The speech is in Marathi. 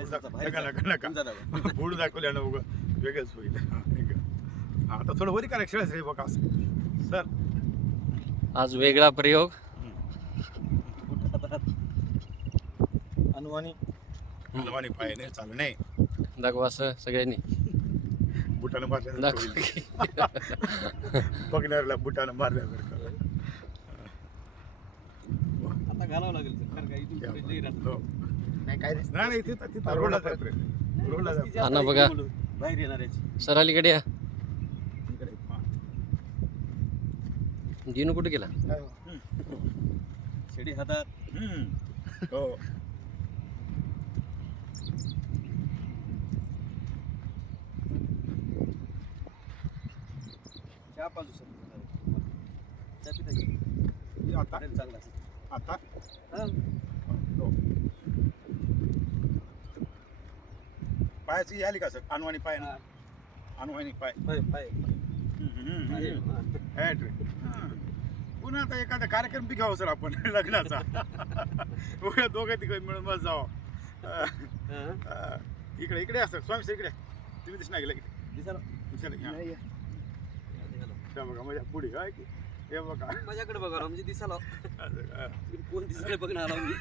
नका नका नका बोर्ड दाखवल्या ना उगा वेगळंच होईल. आता थोडं वरी करा खेळायचं रे बघा असं सर. आज वेगळा प्रयोग. अनुवानी हलवानी पाय नाही चालू नाही दाखवा असं सगळ्यांनी बुटानं मारल्यासारखं दाखवा होईल. की. बघणाऱ्याला बुटानं मारल्यासारखं. आता घालावं लागेल सर, कारण का इथून पुढे जे राहतं. हो. नाही काय रे. नाही नाही तिथं रोडला जात रे. रोडला जात. वस्ती जास्त हा ना आहे बघा. इकडे बाहेर येणाऱ्याची. सर अलीकडे या. इकडे. जिनू कुठे गेला? शेडी हातात. हो. चहा पाजू सर. चहा पिता की? आता चांगला असेल. आता हा. हो. पायाची आली का सर अनवाणी पाय ना अनवाणी पाय. पाय पाय. आहे. हा. हॅट रे. पुन्हा आता एखादा कार्यक्रम बी घ्यावा सर आपण लग्नाचा. उद्या दोघं तिकडे मिळून मग जावं. हा. इकडे इकडे असं स्वामी सर इकडे तुम्ही दिसणार गेला की दिसायला. नाही या. त्या बघा माझ्या पुढे काय की हे बघा माझ्याकडे बघा म्हणजे दिसायला असं, कोण दिसायला बघणार आला मी.